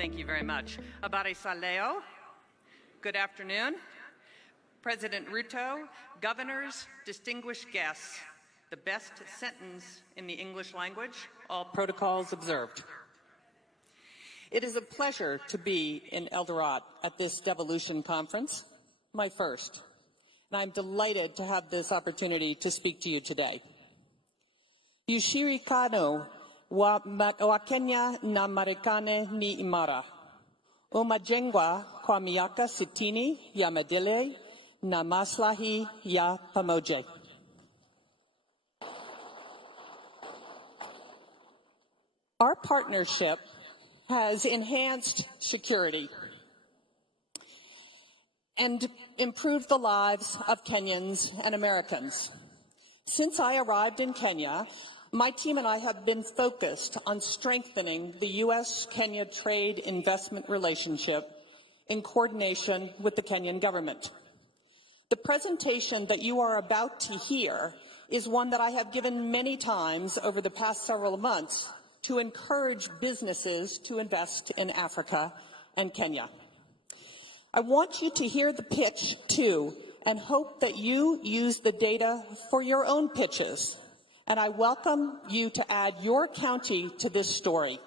Thank you very much. Abare Saleo, good afternoon. President Ruto, governors, distinguished guests, the best sentence in the English language, all protocols observed. It is a pleasure to be in Eldoret at this Devolution Conference, my first, and I'm delighted to have this opportunity to speak to you today. Yushirikano wa Kenya na Marekani ni imara. Umajengwa kwa miaka sitini ya maendeleo na maslahi ya pamoja. Our partnership has enhanced security and improved the lives of Kenyans and Americans. Since I arrived in Kenya, my team and I have been focused on strengthening the U.S.-Kenya trade investment relationship in coordination with the Kenyan government. The presentation that you are about to hear is one that I have given many times over the past several months to encourage businesses to invest in Africa and Kenya. I want you to hear the pitch too, and hope that you use the data for your own pitches. And I welcome you to add your county to this story.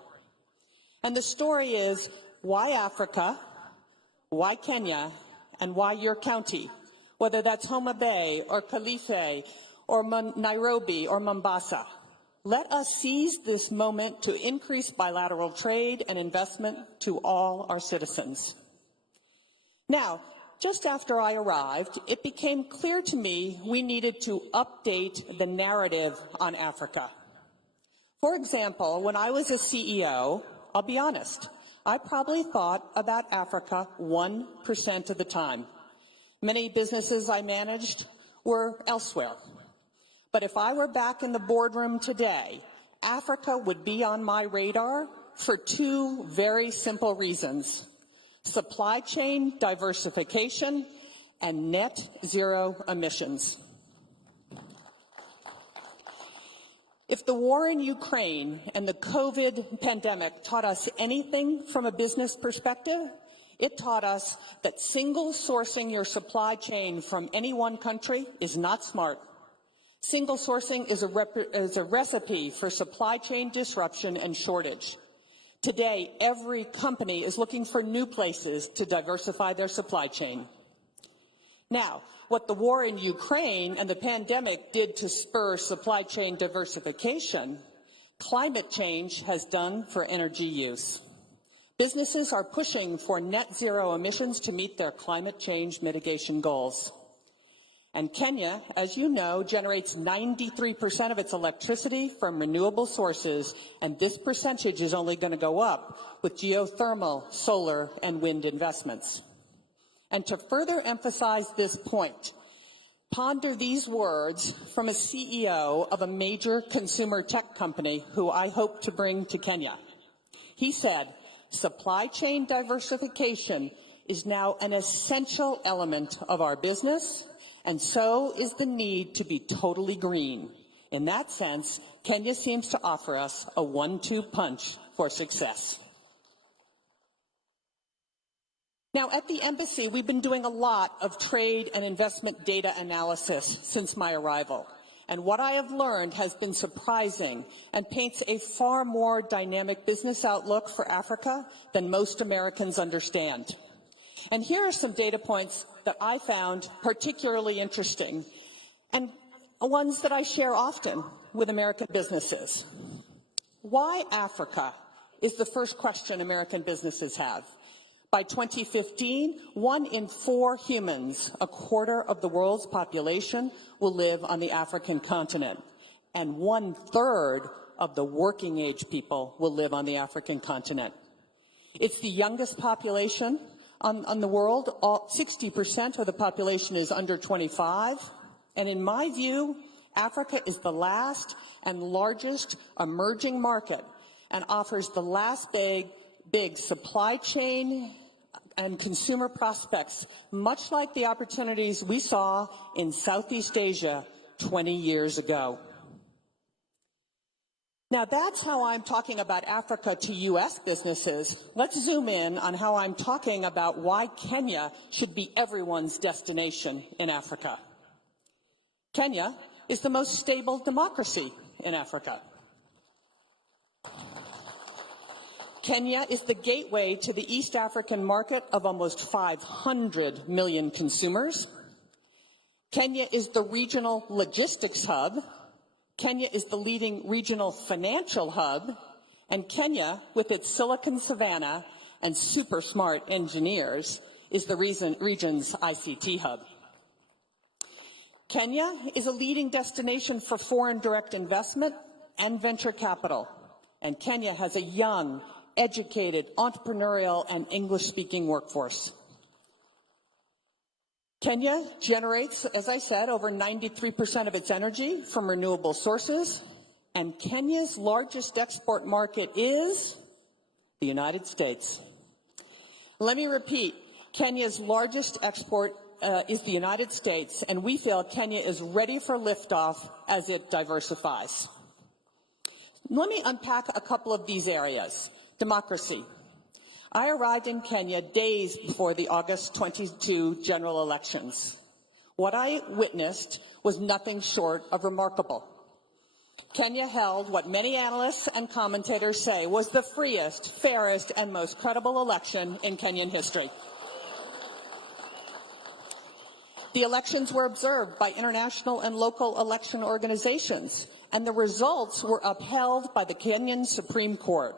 And the story is, why Africa, why Kenya, and why your county? Whether that's Homa Bay or Kilifi or Nairobi or Mombasa. Let us seize this moment to increase bilateral trade and investment to all our citizens. Now, just after I arrived, it became clear to me we needed to update the narrative on Africa. For example, when I was a CEO, I'll be honest, I probably thought about Africa 1% of the time. Many businesses I managed were elsewhere. But if I were back in the boardroom today, Africa would be on my radar for two very simple reasons: supply chain diversification and net zero emissions. If the war in Ukraine and the COVID pandemic taught us anything from a business perspective, it taught us that single sourcing your supply chain from any one country is not smart. Single sourcing is a recipe for supply chain disruption and shortage. Today, every company is looking for new places to diversify their supply chain. Now, what the war in Ukraine and the pandemic did to spur supply chain diversification, climate change has done for energy use. Businesses are pushing for net zero emissions to meet their climate change mitigation goals. And Kenya, as you know, generates 93% of its electricity from renewable sources, and this percentage is only going to go up with geothermal, solar, and wind investments. And to further emphasize this point, ponder these words from a CEO of a major consumer tech company who I hope to bring to Kenya. He said, "Supply chain diversification is now an essential element of our business, and so is the need to be totally green. In that sense, Kenya seems to offer us a 1-2 punch for success." Now, at the embassy, we've been doing a lot of trade and investment data analysis since my arrival. And what I have learned has been surprising and paints a far more dynamic business outlook for Africa than most Americans understand. And here are some data points that I found particularly interesting, and ones that I share often with American businesses. Why Africa is the first question American businesses have. By 2015, 1 in 4 humans, a quarter of the world's population, will live on the African continent, and 1/3 of the working age people will live on the African continent. It's the youngest population on the world. 60% of the population is under 25. And in my view, Africa is the last and largest emerging market and offers the last big supply chain and consumer prospects, much like the opportunities we saw in Southeast Asia 20 years ago. Now that's how I'm talking about Africa to U.S. businesses. Let's zoom in on how I'm talking about why Kenya should be everyone's destination in Africa. Kenya is the most stable democracy in Africa. Kenya is the gateway to the East African market of almost 500 million consumers. Kenya is the regional logistics hub. Kenya is the leading regional financial hub. And Kenya, with its Silicon Savannah and super smart engineers, is the region's ICT hub. Kenya is a leading destination for foreign direct investment and venture capital. And Kenya has a young, educated, entrepreneurial, and English-speaking workforce. Kenya generates, as I said, over 93% of its energy from renewable sources, and Kenya's largest export market is the United States. Let me repeat, Kenya's largest export is the United States, and we feel Kenya is ready for liftoff as it diversifies. Let me unpack a couple of these areas. Democracy. I arrived in Kenya days before the August 22 general elections. What I witnessed was nothing short of remarkable. Kenya held what many analysts and commentators say was the freest, fairest, and most credible election in Kenyan history. The elections were observed by international and local election organizations, and the results were upheld by the Kenyan Supreme Court,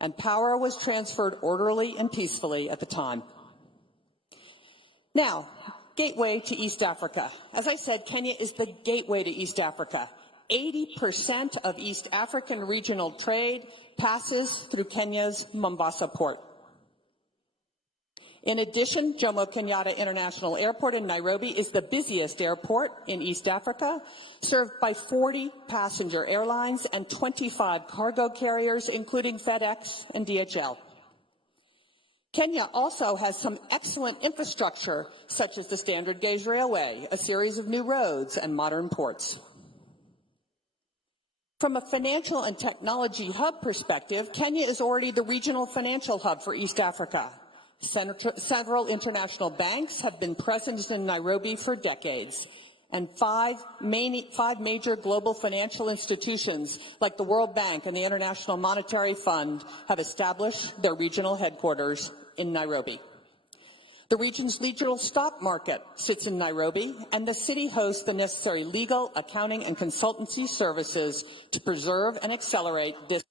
and power was transferred orderly and peacefully at the time. Now, gateway to East Africa. As I said, Kenya is the gateway to East Africa. 80% of East African regional trade passes through Kenya's Mombasa port. In addition, Jomo Kenyatta International Airport in Nairobi is the busiest airport in East Africa, served by 40 passenger airlines and 25 cargo carriers, including FedEx and DHL. Kenya also has some excellent infrastructure, such as the Standard Gauge Railway, a series of new roads, and modern ports. From a financial and technology hub perspective, Kenya is already the regional financial hub for East Africa. Several international banks have been present in Nairobi for decades, and five major global financial institutions like the World Bank and the International Monetary Fund have established their regional headquarters in Nairobi. The region's regional stock market sits in Nairobi, and the city hosts the necessary legal, accounting, and consultancy services to preserve and accelerate this.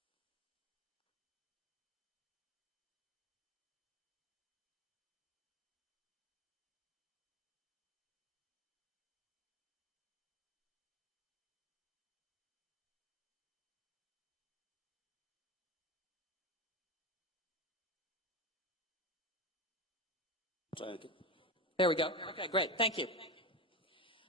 There we go. Okay, great. Thank you.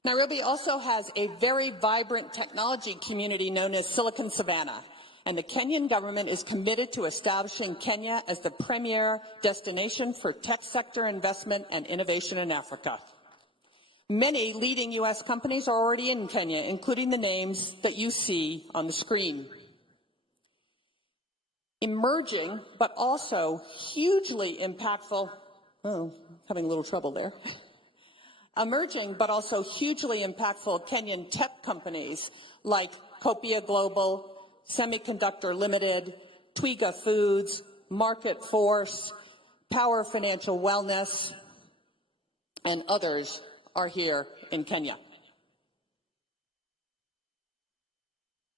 Nairobi also has a very vibrant technology community known as Silicon Savannah, and the Kenyan government is committed to establishing Kenya as the premier destination for tech sector investment and innovation in Africa. Many leading U.S. companies are already in Kenya, including the names that you see on the screen. Emerging, but also hugely impactful, having a little trouble there. Emerging, but also hugely impactful Kenyan tech companies like Copia Global, Semiconductor Limited, Twiga Foods, Market Force, Power Financial Wellness, and others are here in Kenya.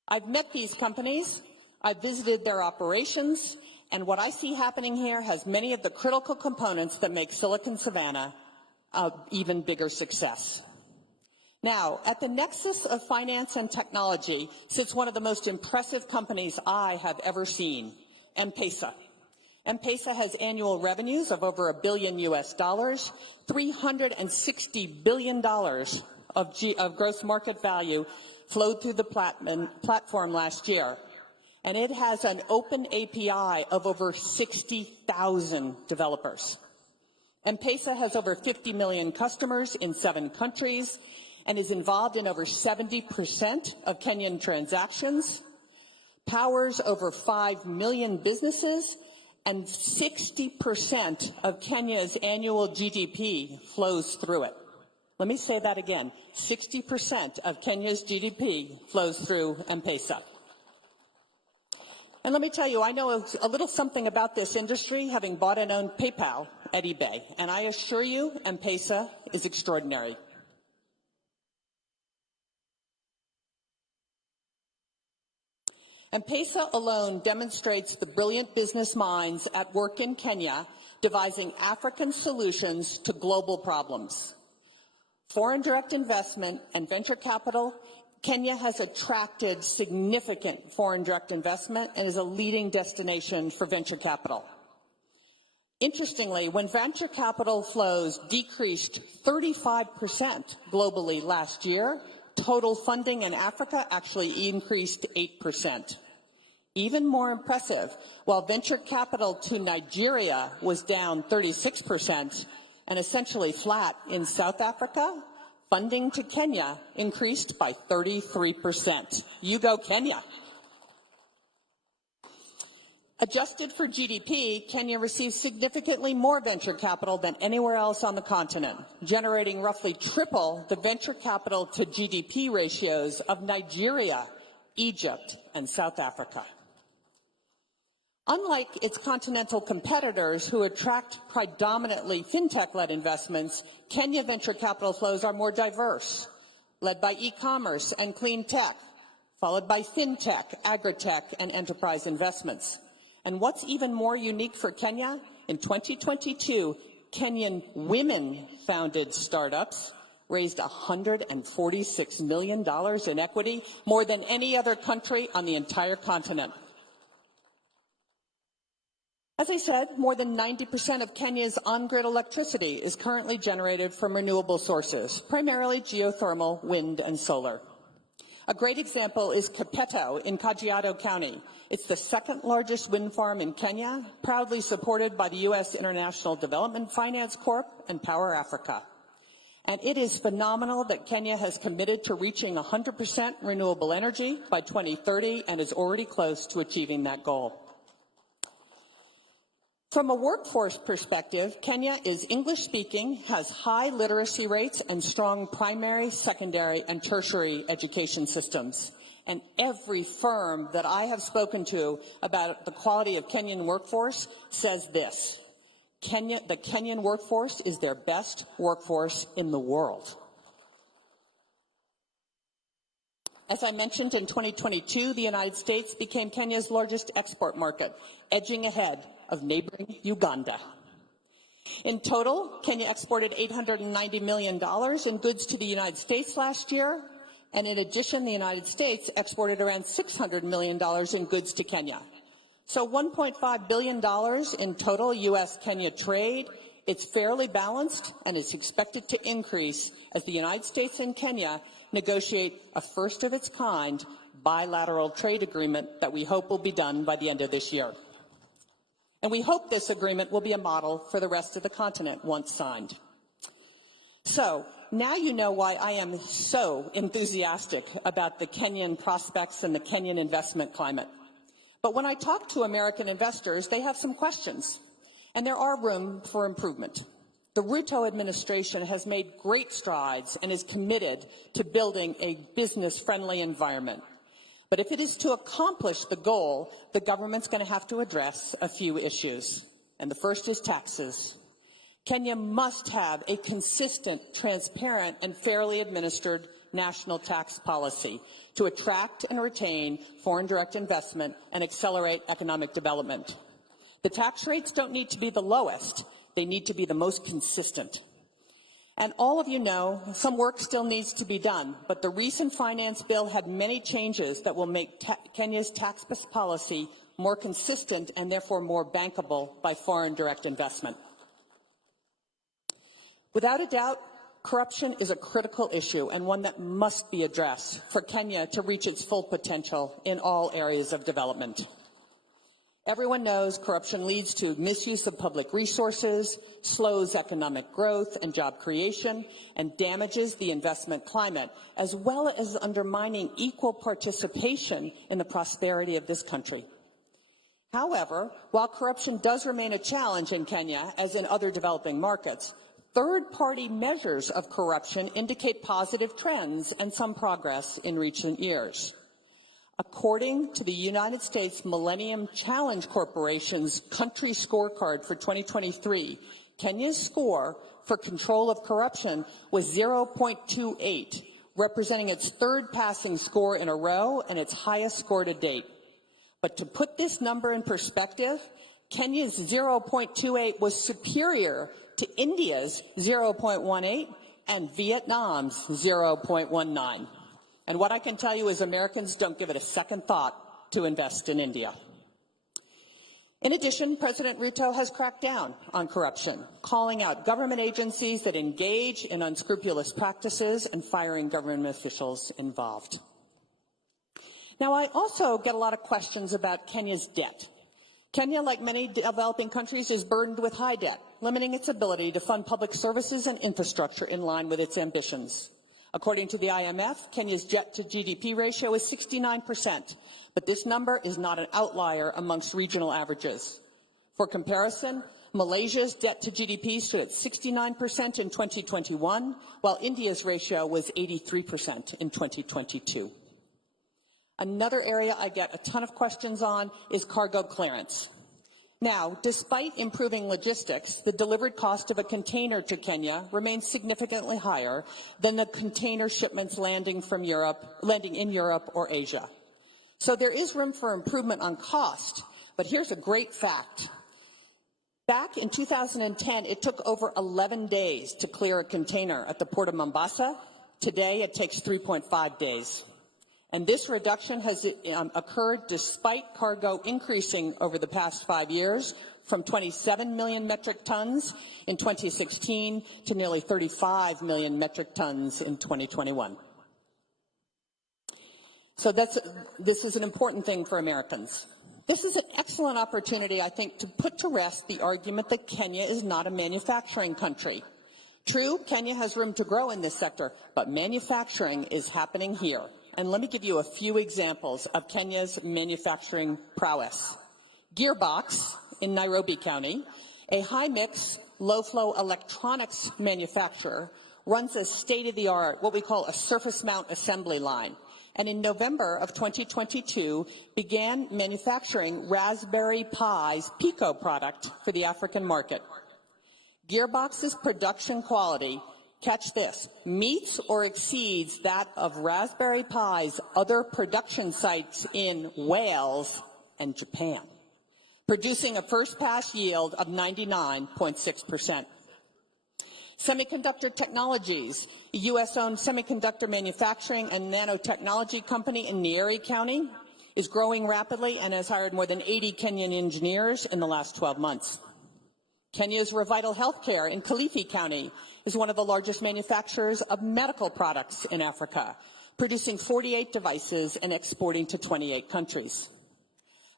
I've met these companies, I've visited their operations, and what I see happening here has many of the critical components that make Silicon Savannah an even bigger success. Now, at the nexus of finance and technology sits one of the most impressive companies I have ever seen, M-Pesa. M-Pesa has annual revenues of over $1 billion US, $360 billion of gross market value flowed through the platform last year. And it has an open API of over 60,000 developers. M-Pesa has over 50 million customers in 7 countries and is involved in over 70% of Kenyan transactions. powers over 5 million businesses, and 60% of Kenya's annual GDP flows through it. Let me say that again. 60% of Kenya's GDP flows through M-Pesa. And let me tell you, I know a little something about this industry, having bought and owned PayPal at eBay. And I assure you, M-Pesa is extraordinary. M-Pesa alone demonstrates the brilliant business minds at work in Kenya devising African solutions to global problems. Foreign direct investment and venture capital, Kenya has attracted significant foreign direct investment and is a leading destination for venture capital. Interestingly, when venture capital flows decreased 35% globally last year, total funding in Africa actually increased 8%. Even more impressive, while venture capital to Nigeria was down 36% and essentially flat in South Africa, funding to Kenya increased by 33%. You go, Kenya. Adjusted for GDP, Kenya receives significantly more venture capital than anywhere else on the continent, generating roughly triple the venture capital to GDP ratios of Nigeria, Egypt, and South Africa. Unlike its continental competitors who attract predominantly fintech-led investments, Kenya venture capital flows are more diverse, led by e-commerce and clean tech, followed by fintech, agritech, and enterprise investments. And what's even more unique for Kenya, in 2022, Kenyan women-founded startups raised $146 million in equity, more than any other country on the entire continent. As I said, more than 90% of Kenya's on-grid electricity is currently generated from renewable sources, primarily geothermal, wind, and solar. A great example is Kapeto in Kajiado County. It's the second largest wind farm in Kenya, proudly supported by the U.S. International Development Finance Corp. And Power Africa. And it is phenomenal that Kenya has committed to reaching 100% renewable energy by 2030 and is already close to achieving that goal. From a workforce perspective, Kenya is English-speaking, has high literacy rates, and strong primary, secondary, and tertiary education systems. And every firm that I have spoken to about the quality of Kenyan workforce says this: the Kenyan workforce is their best workforce in the world. As I mentioned, in 2022, the United States became Kenya's largest export market, edging ahead of neighboring Uganda. In total, Kenya exported $890 million in goods to the United States last year, and in addition, the United States exported around $600 million in goods to Kenya. So $1.5 billion in total U.S.-Kenya trade. It's fairly balanced, and it's expected to increase as the United States and Kenya negotiate a first-of-its-kind bilateral trade agreement that we hope will be done by the end of this year. And we hope this agreement will be a model for the rest of the continent once signed. So now you know why I am so enthusiastic about the Kenyan prospects and the Kenyan investment climate. But when I talk to American investors, they have some questions, and there are room for improvement. The Ruto administration has made great strides and is committed to building a business-friendly environment. But if it is to accomplish the goal, the government's going to have to address a few issues. And the first is taxes. Kenya must have a consistent, transparent, and fairly administered national tax policy to attract and retain foreign direct investment and accelerate economic development. The tax rates don't need to be the lowest. They need to be the most consistent. And all of you know, some work still needs to be done, but the recent finance bill had many changes that will make Kenya's tax policy more consistent and therefore more bankable by foreign direct investment. Without a doubt, corruption is a critical issue and one that must be addressed for Kenya to reach its full potential in all areas of development. Everyone knows corruption leads to misuse of public resources, slows economic growth and job creation, and damages the investment climate, as well as undermining equal participation in the prosperity of this country. However, while corruption does remain a challenge in Kenya, as in other developing markets, third-party measures of corruption indicate positive trends and some progress in recent years. According to the United States Millennium Challenge Corporation's country scorecard for 2023, Kenya's score for control of corruption was 0.28, representing its third passing score in a row and its highest score to date. But to put this number in perspective, Kenya's 0.28 was superior to India's 0.18 and Vietnam's 0.19. And what I can tell you is Americans don't give it a second thought to invest in India. In addition, President Ruto has cracked down on corruption, calling out government agencies that engage in unscrupulous practices and firing government officials involved. Now, I also get a lot of questions about Kenya's debt. Kenya, like many developing countries, is burdened with high debt, limiting its ability to fund public services and infrastructure in line with its ambitions. According to the IMF, Kenya's debt to GDP ratio is 69%, but this number is not an outlier amongst regional averages. For comparison, Malaysia's debt to GDP stood at 69% in 2021, while India's ratio was 83% in 2022. Another area I get a ton of questions on is cargo clearance. Now, despite improving logistics, the delivered cost of a container to Kenya remains significantly higher than the container shipments landing in Europe or Asia. So there is room for improvement on cost, but here's a great fact. Back in 2010, it took over 11 days to clear a container at the port of Mombasa. Today, it takes 3.5 days. And this reduction has occurred despite cargo increasing over the past 5 years from 27 million metric tons in 2016 to nearly 35 million metric tons in 2021. So this is an important thing for Americans. This is an excellent opportunity, I think, to put to rest the argument that Kenya is not a manufacturing country. True, Kenya has room to grow in this sector, but manufacturing is happening here. And let me give you a few examples of Kenya's manufacturing prowess. Gearbox in Nairobi County, a high-mix, low-flow electronics manufacturer, runs a state-of-the-art, what we call a surface mount assembly line. And in November of 2022, began manufacturing Raspberry Pi's Pico product for the African market. Gearbox's production quality, catch this, meets or exceeds that of Raspberry Pi's other production sites in Wales and Japan, producing a first-pass yield of 99.6%. Semiconductor Technologies, a U.S.-owned semiconductor manufacturing and nanotechnology company in Nyeri County, is growing rapidly and has hired more than 80 Kenyan engineers in the last 12 months. Kenya's Revital Healthcare in Kilifi County is one of the largest manufacturers of medical products in Africa, producing 48 devices and exporting to 28 countries.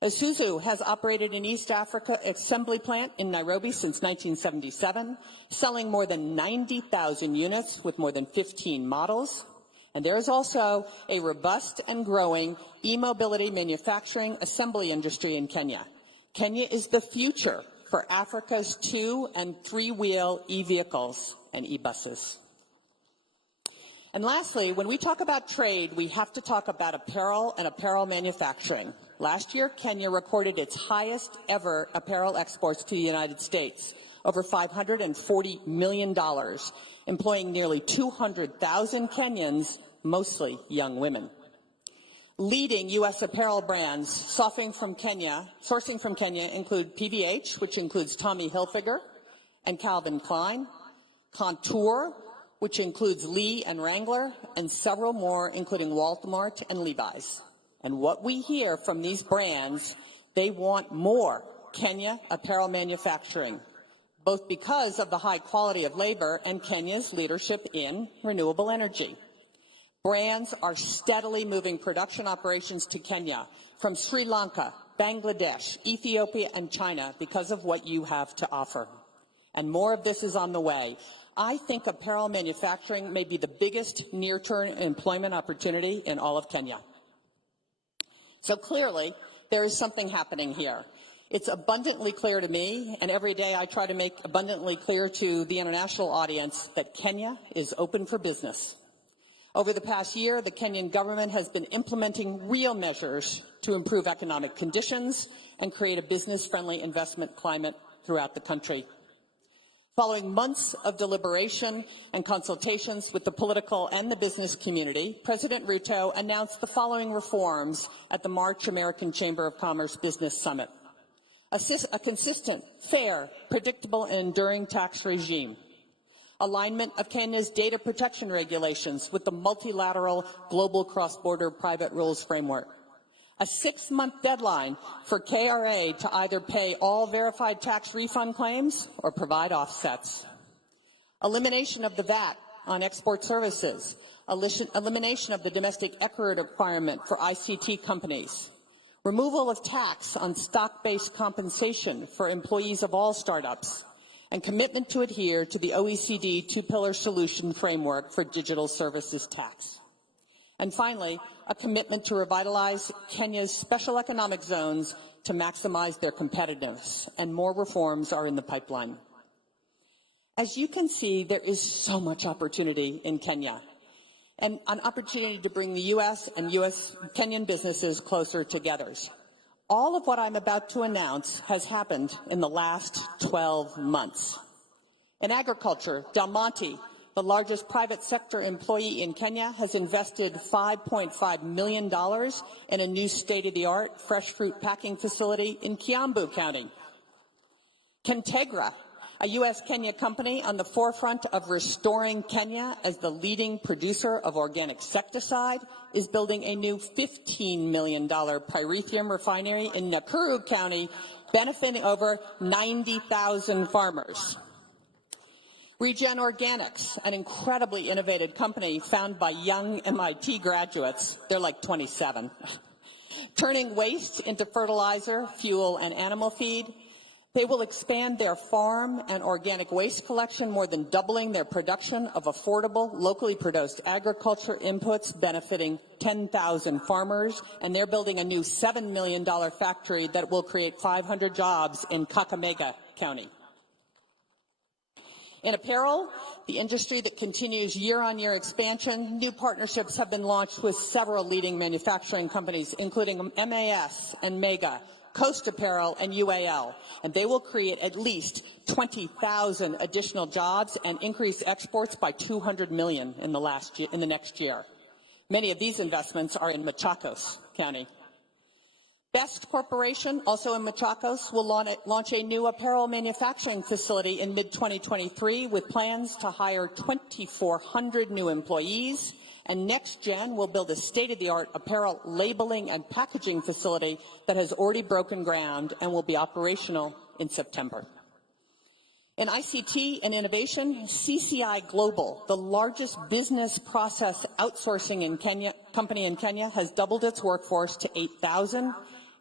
Isuzu has operated an East Africa assembly plant in Nairobi since 1977, selling more than 90,000 units with more than 15 models. And there is also a robust and growing e-mobility manufacturing assembly industry in Kenya. Kenya is the future for Africa's 2- and 3-wheel e-vehicles and e-buses. And lastly, when we talk about trade, we have to talk about apparel and apparel manufacturing. Last year, Kenya recorded its highest ever apparel exports to the United States, over $540 million, employing nearly 200,000 Kenyans, mostly young women. Leading U.S. apparel brands sourcing from Kenya include PVH, which includes Tommy Hilfiger and Calvin Klein, Contour, which includes Lee and Wrangler, and several more, including Walmart and Levi's. And what we hear from these brands, they want more Kenya apparel manufacturing, both because of the high quality of labor and Kenya's leadership in renewable energy. Brands are steadily moving production operations to Kenya from Sri Lanka, Bangladesh, Ethiopia, and China because of what you have to offer. And more of this is on the way. I think apparel manufacturing may be the biggest near-term employment opportunity in all of Kenya. So clearly, there is something happening here. It's abundantly clear to me, and every day I try to make abundantly clear to the international audience, that Kenya is open for business. Over the past year, the Kenyan government has been implementing real measures to improve economic conditions and create a business-friendly investment climate throughout the country. Following months of deliberation and consultations with the political and the business community, President Ruto announced the following reforms at the March American Chamber of Commerce Business Summit. A consistent, fair, predictable, and enduring tax regime. Alignment of Kenya's data protection regulations with the multilateral global cross-border private rules framework. A 6-month deadline for KRA to either pay all verified tax refund claims or provide offsets. Elimination of the VAT on export services. Elimination of the domestic equity requirement for ICT companies. Removal of tax on stock-based compensation for employees of all startups, and commitment to adhere to the OECD two-pillar solution framework for digital services tax. And finally, a commitment to revitalize Kenya's special economic zones to maximize their competitiveness, and more reforms are in the pipeline. As you can see, there is so much opportunity in Kenya, and an opportunity to bring the U.S. and Kenyan businesses closer together. All of what I'm about to announce has happened in the last 12 months. In agriculture, Del Monte, the largest private sector employee in Kenya, has invested $5.5 million in a new state-of-the-art fresh fruit packing facility in Kiambu County. Kentegra, a U.S.-Kenya company on the forefront of restoring Kenya as the leading producer of organic insecticide, is building a new $15 million pyrethrum refinery in Nakuru County, benefiting over 90,000 farmers. Regen Organics, an incredibly innovative company founded by young MIT graduates, they're like 27, turning waste into fertilizer, fuel, and animal feed. They will expand their farm and organic waste collection, more than doubling their production of affordable, locally produced agriculture inputs, benefiting 10,000 farmers, and they're building a new $7 million factory that will create 500 jobs in Kakamega County. In apparel, the industry that continues year-on-year expansion, new partnerships have been launched with several leading manufacturing companies, including MAS and Mega, Coast Apparel, and UAL, and they will create at least 20,000 additional jobs and increase exports by 200 million in the next year. Many of these investments are in Machakos County. Best Corporation, also in Machakos, will launch a new apparel manufacturing facility in mid-2023 with plans to hire 2,400 new employees. And NextGen will build a state-of-the-art apparel labeling and packaging facility that has already broken ground and will be operational in September. In ICT and innovation, CCI Global, the largest business process outsourcing company in Kenya, has doubled its workforce to 8,000.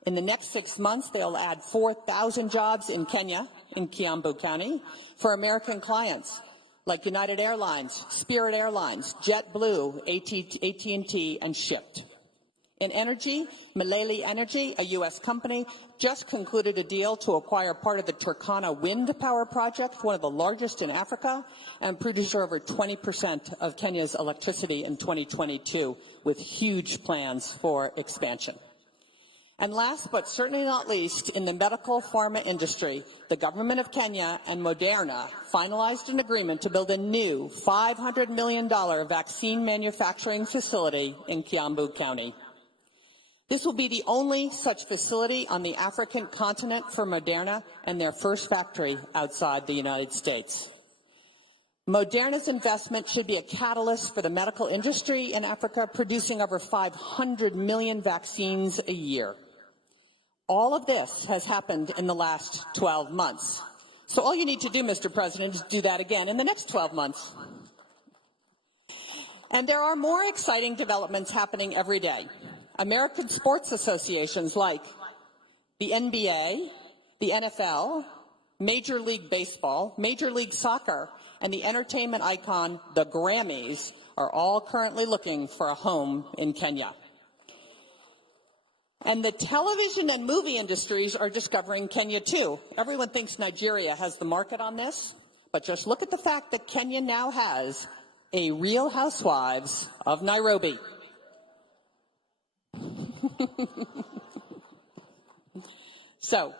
In the next 6 months, they'll add 4,000 jobs in Kenya, in Kiambu County, for American clients like United Airlines, Spirit Airlines, JetBlue, AT&T, and Shipt. In energy, Milele Energy, a U.S. company, just concluded a deal to acquire part of the Turkana wind power project, one of the largest in Africa, and producer over 20% of Kenya's electricity in 2022, with huge plans for expansion. And last but certainly not least, in the medical pharma industry, the government of Kenya and Moderna finalized an agreement to build a new $500 million vaccine manufacturing facility in Kiambu County. This will be the only such facility on the African continent for Moderna, and their first factory outside the United States. Moderna's investment should be a catalyst for the medical industry in Africa, producing over 500 million vaccines a year. All of this has happened in the last 12 months. So all you need to do, Mr. President, is do that again in the next 12 months. And there are more exciting developments happening every day. American sports associations like the NBA, the NFL, Major League Baseball, Major League Soccer, and the entertainment icon, the Grammys, are all currently looking for a home in Kenya. And the television and movie industries are discovering Kenya too. Everyone thinks Nigeria has the market on this, but just look at the fact that Kenya now has a Real Housewives of Nairobi. So,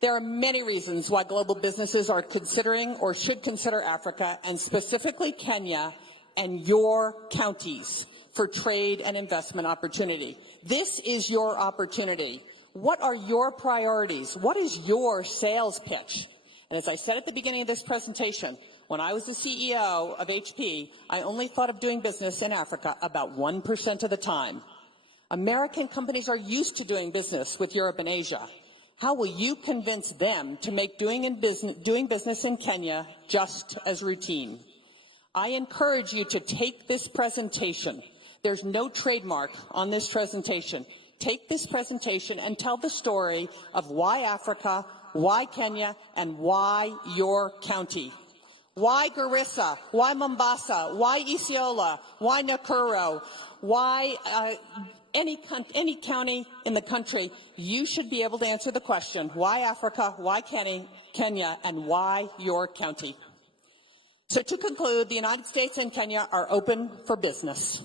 there are many reasons why global businesses are considering or should consider Africa, and specifically Kenya and your counties, for trade and investment opportunity. This is your opportunity. What are your priorities? What is your sales pitch? And as I said at the beginning of this presentation, when I was the CEO of HP, I only thought of doing business in Africa about 1% of the time. American companies are used to doing business with Europe and Asia. How will you convince them to make doing business in Kenya just as routine? I encourage you to take this presentation. There's no trademark on this presentation. Take this presentation and tell the story of why Africa, why Kenya, and why your county. Why Garissa? Why Mombasa? Why Isiolo? Why Nakuru? Why any county in the country? You should be able to answer the question, why Africa, why Kenya, and why your county? So to conclude, the United States and Kenya are open for business.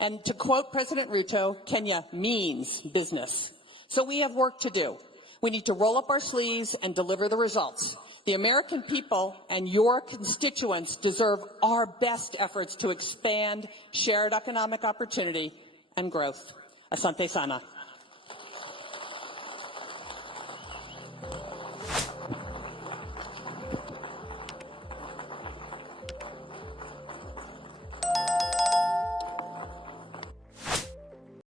And to quote President Ruto, Kenya means business. So we have work to do. We need to roll up our sleeves and deliver the results. The American people and your constituents deserve our best efforts to expand shared economic opportunity and growth. Asante sana.